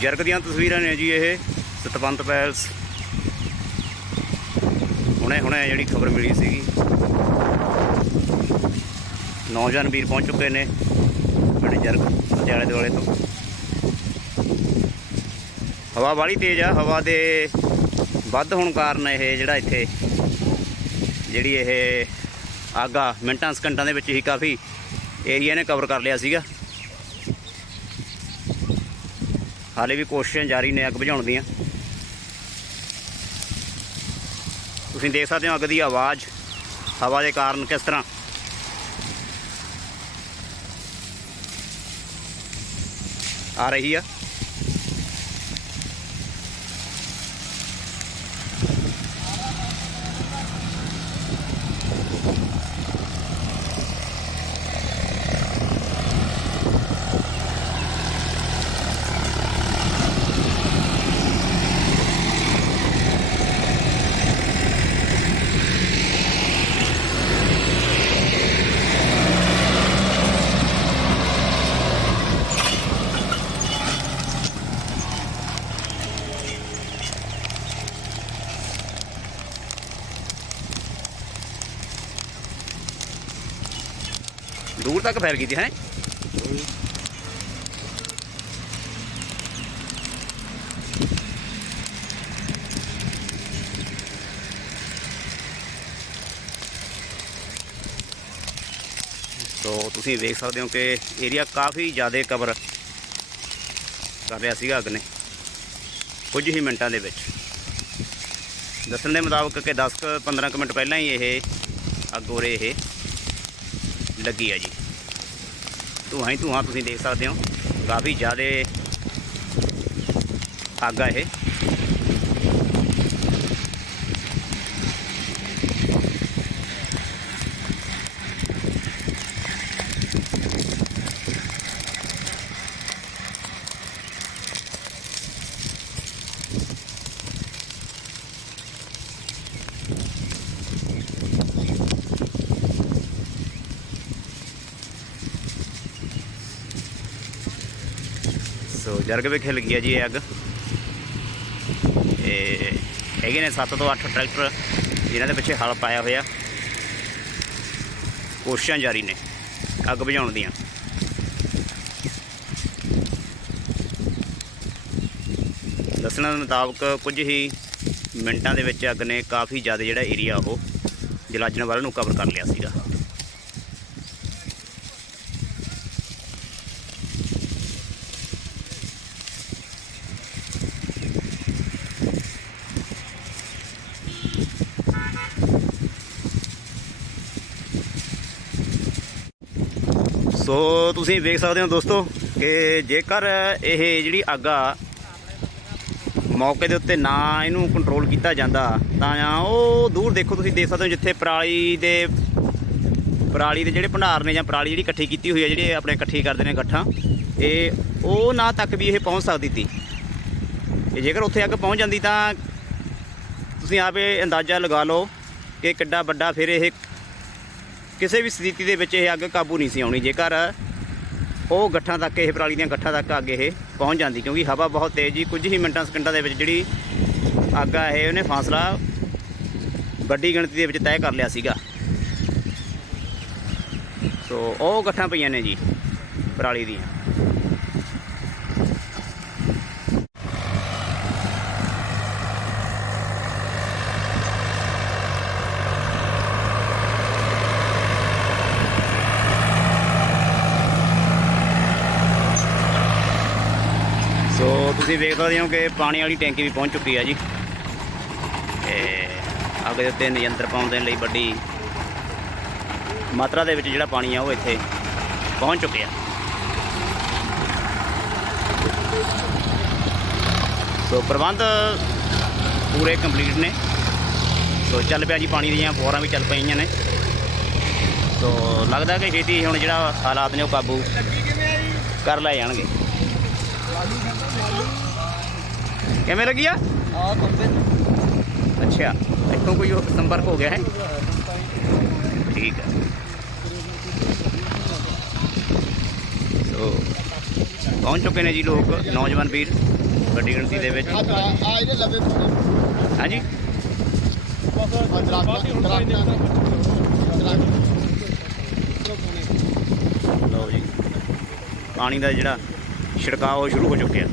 ਜਰਗ ਦੀਆਂ ਤਸਵੀਰਾਂ ਨੇ ਜੀ ਇਹ ਸਤਵੰਤ ਪੈਲਸ। ਹੁਣੇ ਹੁਣੇ ਜਿਹੜੀ ਖਬਰ ਮਿਲੀ ਸੀਗੀ। ਨੌਜਵਾਨ ਵੀਰ ਪਹੁੰਚ ਚੁੱਕੇ ਨੇ ਪਿੰਡ ਜਰਗ, ਪਟਿਆਲੇ ਦੇ ਵਾਲੇ ਤੋਂ। ਹਵਾ ਬਾਹਲੀ ਤੇਜ਼ ਆ, ਹਵਾ ਦੇ ਵੱਧ ਹੋਣ ਕਾਰਨ ਇਹ ਜਿਹੜਾ ਇੱਥੇ ਜਿਹੜੀ ਇਹ ਆਗਾ ਮਿੰਟਾਂ ਸਕਿੰਟਾਂ ਦੇ ਵਿੱਚ ਹੀ ਕਾਫੀ ਏਰੀਆ ਨੇ ਕਵਰ ਕਰ ਲਿਆ ਸੀਗਾ। ਹਾਲੇ ਵੀ ਕੋਸ਼ਿਸ਼ਾਂ ਜਾਰੀ ਨੇ ਅੱਗ ਬੁਝਾਉਣ ਦੀਆਂ। ਤੁਸੀਂ ਦੇਖ ਸਕਦੇ ਹੋ ਅੱਗ ਦੀ ਆਵਾਜ਼, ਹਵਾ ਦੇ ਕਾਰਨ ਕਿਸ ਤਰ੍ਹਾਂ। ਆ ਰਹੀ ਆ। ਦੂਰ ਤੱਕ ਫੈਲ ਗਈ ਸੀ ਹੈ? ਸੋ ਤੁਸੀਂ ਵੇਖ ਸਕਦੇ ਹੋ ਕਿ ਏਰੀਆ ਕਾਫੀ ਜ਼ਿਆਦਾ ਕਵਰ ਕਰ ਰਿਹਾ ਸੀਗਾ ਅੱਗ ਨੇ, ਕੁਝ ਹੀ ਮਿੰਟਾਂ ਦੇ ਵਿੱਚ। ਦੱਸਣ ਦੇ ਮੁਤਾਬਕ ਕਿ 10 ਕੁ 15 ਕੁ ਮਿੰਟ ਪਹਿਲਾਂ ਹੀ ਇਹ ਅੱਗ ਉਰੇ ਇਹ। ਲੱਗੀ ਹੈ ਜੀ। ਧੂਆਂ ਹੀ ਧੂਆਂ ਤੁਸੀਂ ਦੇਖ ਸਕਦੇ ਹੋ। ਕਾਫੀ ਜ਼ਿਆਦਾ ਅੱਗ ਹੈ ਇਹ। ਸੋ ਜਰਗ ਵਿਖੇ ਲੱਗੀ ਆ ਜੀ ਇਹ ਅੱਗ। ਇਹ ਹੈਗੇ ਨੇ 7 ਤੋਂ 8 ਟਰੈਕਟਰ, ਜਿਨ੍ਹਾਂ ਦੇ ਪਿੱਛੇ ਹਲ ਪਾਇਆ ਹੋਇਆ। ਕੋਸ਼ਿਸ਼ਾਂ ਜਾਰੀ ਨੇ, ਅੱਗ ਬੁਝਾਉਣ ਦੀਆਂ। ਦੱਸਣ ਦੇ ਮੁਤਾਬਕ ਕੁਝ ਹੀ ਮਿੰਟਾਂ ਦੇ ਵਿੱਚ ਅੱਗ ਨੇ ਕਾਫੀ ਜ਼ਿਆਦਾ ਜਿਹੜਾ ਏਰੀਆ ਉਹ ਜਲਾਜਣ ਵੱਲ ਨੂੰ ਕਵਰ ਕਰ ਲਿਆ ਸੀਗਾ। ਸੋ ਤੁਸੀਂ ਵੇਖ ਸਕਦੇ ਹੋ ਦੋਸਤੋ ਕਿ ਜੇਕਰ ਇਹ ਜਿਹੜੀ ਅੱਗ ਆ ਮੌਕੇ ਦੇ ਉੱਤੇ ਨਾ ਇਹਨੂੰ ਕੰਟਰੋਲ ਕੀਤਾ ਜਾਂਦਾ, ਤਾਂ ਉਹ ਦੂਰ ਦੇਖੋ ਤੁਸੀਂ ਦੇਖ ਸਕਦੇ ਹੋ ਜਿੱਥੇ ਪਰਾਲੀ ਦੇ ਪਰਾਲੀ ਦੇ ਜਿਹੜੇ ਭੰਡਾਰ ਨੇ ਜਾਂ ਪਰਾਲੀ ਜਿਹੜੀ ਇਕੱਠੀ ਕੀਤੀ ਹੋਈ ਹੈ ਜਿਹੜੇ ਆਪਣੇ ਇਕੱਠੀ ਕਰਦੇ ਨੇ ਇਕੱਠਾਂ, ਇਹ ਉਹ ਨਾ ਤੱਕ ਵੀ ਇਹ ਪਹੁੰਚ ਸਕਦੀ ਸੀ। ਤੇ ਜੇਕਰ ਉੱਥੇ ਅੱਗ ਪਹੁੰਚ ਜਾਂਦੀ ਤਾਂ ਤੁਸੀਂ ਆਪੇ ਅੰਦਾਜ਼ਾ ਲਗਾ ਲਓ ਕਿ ਕਿੱਡਾ ਵੱਡਾ ਫਿਰ ਇਹ ਕਿਸੇ ਵੀ ਸਥਿਤੀ ਦੇ ਵਿੱਚ ਇਹ ਅੱਗ ਕਾਬੂ ਨਹੀਂ ਸੀ ਆਉਣੀ। ਜੇਕਰ ਉਹ ਗੱਠਾਂ ਤੱਕ, ਇਹ ਪਰਾਲੀ ਦੀਆਂ ਗੱਠਾਂ ਤੱਕ ਅੱਗ ਇਹ ਪਹੁੰਚ ਜਾਂਦੀ, ਕਿਉਂਕਿ ਹਵਾ ਬਹੁਤ ਤੇਜ਼ ਜੀ ਕੁਝ ਹੀ ਮਿੰਟਾਂ, ਸਕਿੰਟਾਂ ਦੇ ਵਿੱਚ ਜਿਹੜੀ ਅੱਗ ਆ, ਇਹ ਉਹਨੇ ਫਾਸਲਾ ਵੱਡੀ ਗਿਣਤੀ ਦੇ ਵਿੱਚ ਤੈਅ ਕਰ ਲਿਆ ਸੀਗਾ। ਸੋ ਉਹ ਗੱਠਾਂ ਪਈਆਂ ਨੇ ਜੀ, ਪਰਾਲੀ ਦੀਆਂ ਸੋ ਤੁਸੀਂ ਵੇਖ ਸਕਦੇ ਹੋ ਕਿ ਪਾਣੀ ਵਾਲੀ ਟੈਂਕੀ ਵੀ ਪਹੁੰਚ ਚੁੱਕੀ ਆ ਜੀ। ਤੇ ਅੱਗ ਦੇ ਉੱਤੇ ਨਿਯੰਤਰ ਪਾਉਣ ਦੇ ਲਈ ਵੱਡੀ ਮਾਤਰਾ ਦੇ ਵਿੱਚ ਜਿਹੜਾ ਪਾਣੀ ਆ ਉਹ ਇੱਥੇ ਪਹੁੰਚ ਚੁੱਕਿਆ। ਸੋ ਪ੍ਰਬੰਧ ਪੂਰੇ ਕੰਪਲੀਟ ਨੇ। ਸੋ ਚੱਲ ਪਿਆ ਜੀ ਪਾਣੀ ਦੀਆਂ ਫੋਰਾਂ ਵੀ ਚੱਲ ਪਈਆਂ ਨੇ। ਸੋ ਲੱਗਦਾ ਕਿ ਛੇਤੀ ਹੁਣ ਜਿਹੜਾ ਹਾਲਾਤ ਨੇ ਉਹ ਕਾਬੂ ਕਰ ਲੈ ਜਾਣਗੇ। ਕਿਵੇਂ ਲੱਗੀ ਆ? ਆ ਕੰਪੇ ਅੱਛਾ ਇੱਥੋਂ ਕੋਈ ਸੰਪਰਕ ਹੋ ਗਿਆ ਹੈ? ਠੀਕ ਹੈ। ਸੋ ਪਹੁੰਚ ਚੁੱਕੇ ਨੇ ਜੀ ਲੋਕ ਨੌਜਵਾਨ ਵੀਰ ਵੱਡੀ ਗਿਣਤੀ ਦੇ ਵਿੱਚ। ਹਾਂਜੀ? ਲਓ ਜੀ। ਪਾਣੀ ਦਾ ਜਿਹੜਾ ਛਿੜਕਾਅ ਸ਼ੁਰੂ ਹੋ ਚੁੱਕਿਆ